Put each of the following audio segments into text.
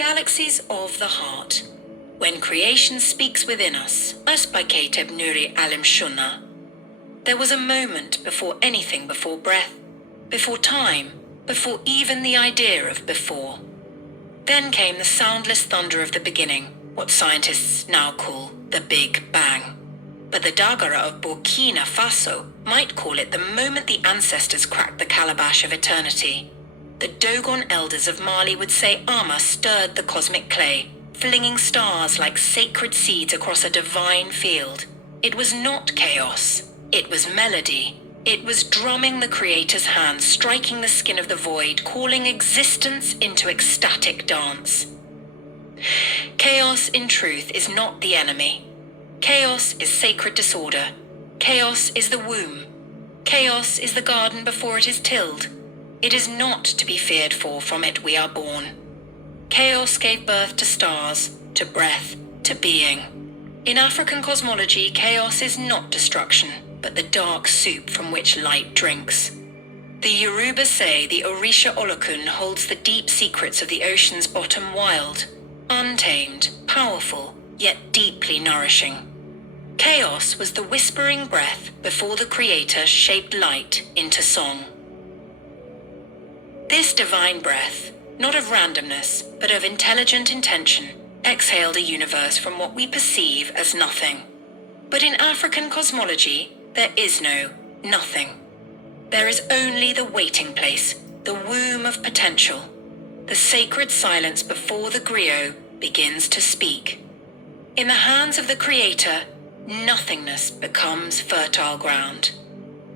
Galaxies of the Heart. When Creation Speaks Within Us, by Kateb Nuri Alim Shunna. There was a moment before anything, before breath, before time, before even the idea of before. Then came the soundless thunder of the beginning, what scientists now call the Big Bang. But the Dagara of Burkina Faso might call it the moment the ancestors cracked the calabash of eternity. The Dogon elders of Mali would say Amma stirred the cosmic clay, flinging stars like sacred seeds across a divine field. It was not chaos. It was melody. It was drumming the Creator's hand, striking the skin of the void, calling existence into ecstatic dance. Chaos, in truth, is not the enemy. Chaos is sacred disorder. Chaos is the womb. Chaos is the garden before it is tilled. It is not to be feared, for from it we are born. Chaos gave birth to stars, to breath, to being. In African cosmology, chaos is not destruction, but the dark soup from which light drinks. The Yoruba say the Orisha Olokun holds the deep secrets of the ocean's bottom wild, untamed, powerful, yet deeply nourishing. Chaos was the whispering breath before the Creator shaped light into song. This divine breath, not of randomness, but of intelligent intention, exhaled a universe from what we perceive as nothing. But in African cosmology, there is no nothing. There is only the waiting place, the womb of potential, the sacred silence before the griot begins to speak. In the hands of the Creator, nothingness becomes fertile ground.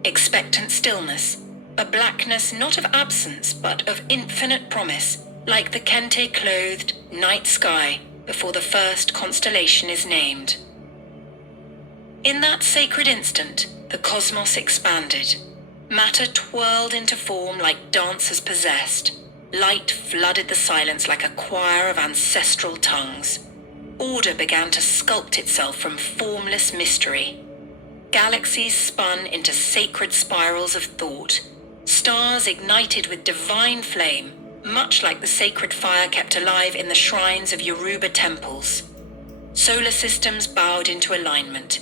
Expectant stillness, a blackness not of absence but of infinite promise, like the kente-clothed night sky before the first constellation is named. In that sacred instant, the cosmos expanded. Matter twirled into form like dancers possessed. Light flooded the silence like a choir of ancestral tongues. Order began to sculpt itself from formless mystery. Galaxies spun into sacred spirals of thought. Stars ignited with divine flame, much like the sacred fire kept alive in the shrines of Yoruba temples. Solar systems bowed into alignment,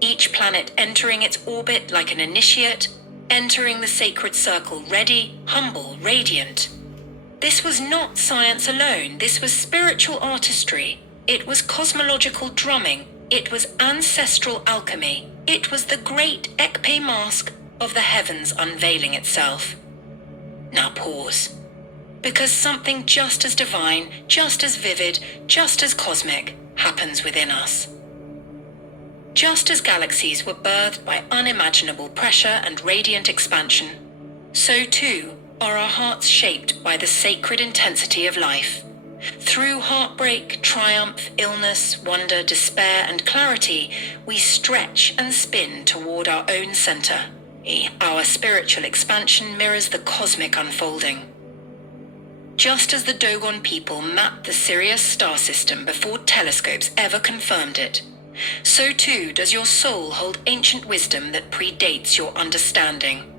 each planet entering its orbit like an initiate, entering the sacred circle ready, humble, radiant. This was not science alone, this was spiritual artistry. It was cosmological drumming, it was ancestral alchemy, it was the great Ekpe mask of the heavens unveiling itself. Now pause, because something just as divine, just as vivid, just as cosmic happens within us. Just as galaxies were birthed by unimaginable pressure and radiant expansion, so too are our hearts shaped by the sacred intensity of life. Through heartbreak, triumph, illness, wonder, despair, and clarity, we stretch and spin toward our own center. Our spiritual expansion mirrors the cosmic unfolding. Just as the Dogon people mapped the Sirius star system before telescopes ever confirmed it, so too does your soul hold ancient wisdom that predates your understanding.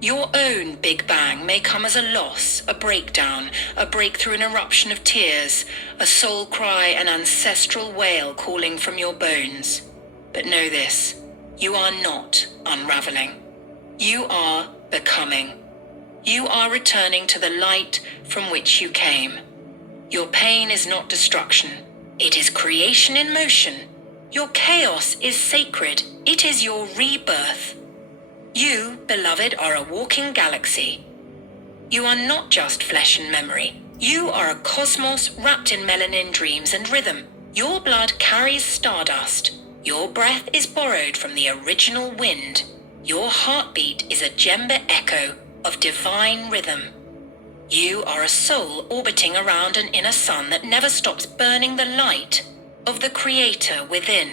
Your own Big Bang may come as a loss, a breakdown, a breakthrough, an eruption of tears, a soul cry, an ancestral wail calling from your bones. But know this, you are not unraveling. You are becoming. You are returning to the light from which you came. Your pain is not destruction. It is creation in motion. Your chaos is sacred. It is your rebirth. You, beloved, are a walking galaxy. You are not just flesh and memory. You are a cosmos wrapped in melanin, dreams, and rhythm. Your blood carries stardust. Your breath is borrowed from the original wind. Your heartbeat is a djembe echo of divine rhythm. You are a soul orbiting around an inner sun that never stops burning the light of the Creator within.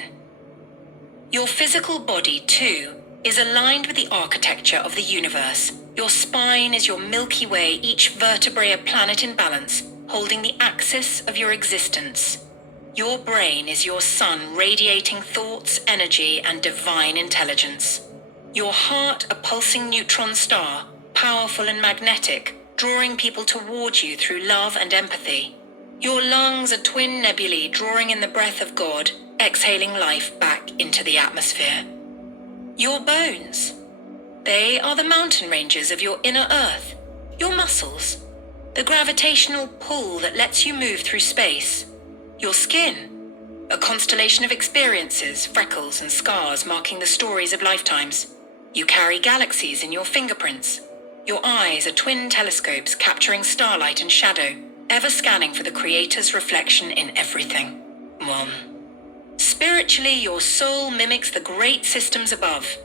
Your physical body, too, is aligned with the architecture of the universe. Your spine is your Milky Way, each vertebrae a planet in balance, holding the axis of your existence. Your brain is your sun, radiating thoughts, energy, and divine intelligence. Your heart a pulsing neutron star, powerful and magnetic, drawing people toward you through love and empathy. Your lungs are twin nebulae drawing in the breath of God, exhaling life back into the atmosphere. Your bones, they are the mountain ranges of your inner earth. Your muscles, the gravitational pull that lets you move through space. Your skin, a constellation of experiences, freckles and scars marking the stories of lifetimes. You carry galaxies in your fingerprints. Your eyes are twin telescopes capturing starlight and shadow, ever scanning for the Creator's reflection in everything. 1. Spiritually, your soul mimics the great systems above.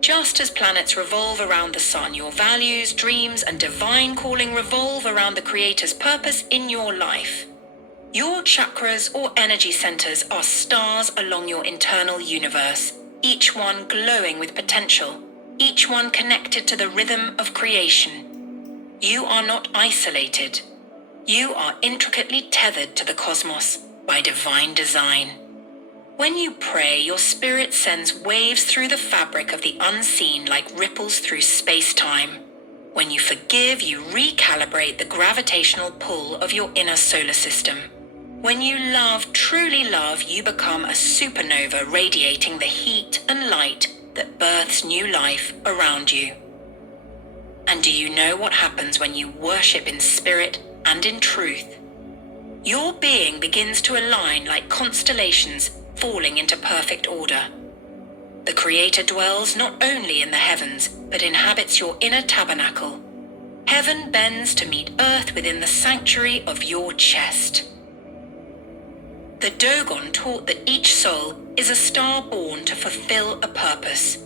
Just as planets revolve around the sun, your values, dreams, and divine calling revolve around the Creator's purpose in your life. Your chakras or energy centers are stars along your internal universe, each one glowing with potential, each one connected to the rhythm of creation. You are not isolated. You are intricately tethered to the cosmos by divine design. When you pray, your spirit sends waves through the fabric of the unseen like ripples through space-time. When you forgive, you recalibrate the gravitational pull of your inner solar system. When you love, truly love, you become a supernova radiating the heat and light that births new life around you. And do you know what happens when you worship in spirit and in truth? Your being begins to align like constellations falling into perfect order. The Creator dwells not only in the heavens, but inhabits your inner tabernacle. Heaven bends to meet earth within the sanctuary of your chest. The Dogon taught that each soul is a star born to fulfill a purpose.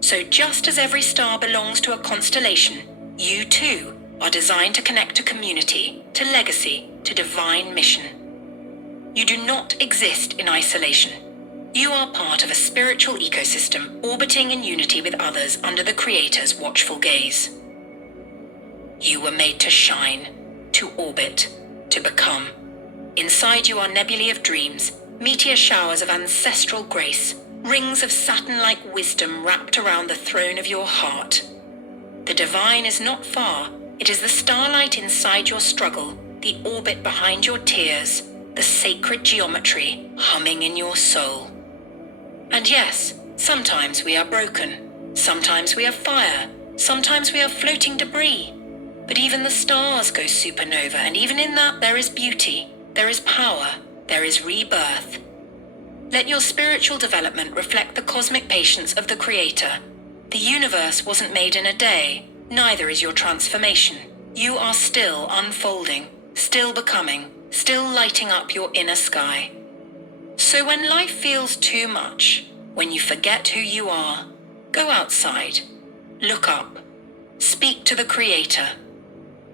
So just as every star belongs to a constellation, you too are designed to connect to community, to legacy, to divine mission. You do not exist in isolation. You are part of a spiritual ecosystem orbiting in unity with others under the Creator's watchful gaze. You were made to shine, to orbit, to become. Inside you are nebulae of dreams, meteor showers of ancestral grace, rings of Saturn-like wisdom wrapped around the throne of your heart. The divine is not far. It is the starlight inside your struggle, the orbit behind your tears, the sacred geometry humming in your soul. And yes, sometimes we are broken. Sometimes we are fire. Sometimes we are floating debris. But even the stars go supernova, and even in that there is beauty, there is power, there is rebirth. Let your spiritual development reflect the cosmic patience of the Creator. The universe wasn't made in a day, neither is your transformation. You are still unfolding, still becoming, still lighting up your inner sky. So when life feels too much, when you forget who you are, go outside, look up, speak to the Creator,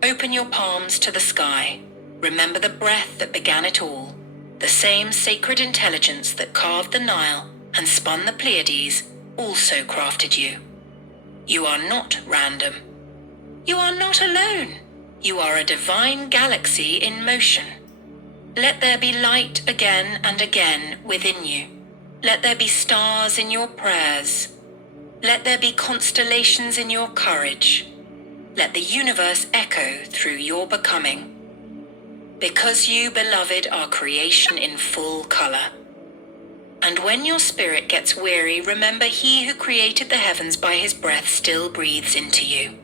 open your palms to the sky, remember the breath that began it all, the same sacred intelligence that carved the Nile and spun the Pleiades also crafted you. You are not random. You are not alone. You are a divine galaxy in motion. Let there be light again and again within you. Let there be stars in your prayers. Let there be constellations in your courage. Let the universe echo through your becoming. Because you, beloved, are creation in full color. And when your spirit gets weary, remember he who created the heavens by his breath still breathes into you.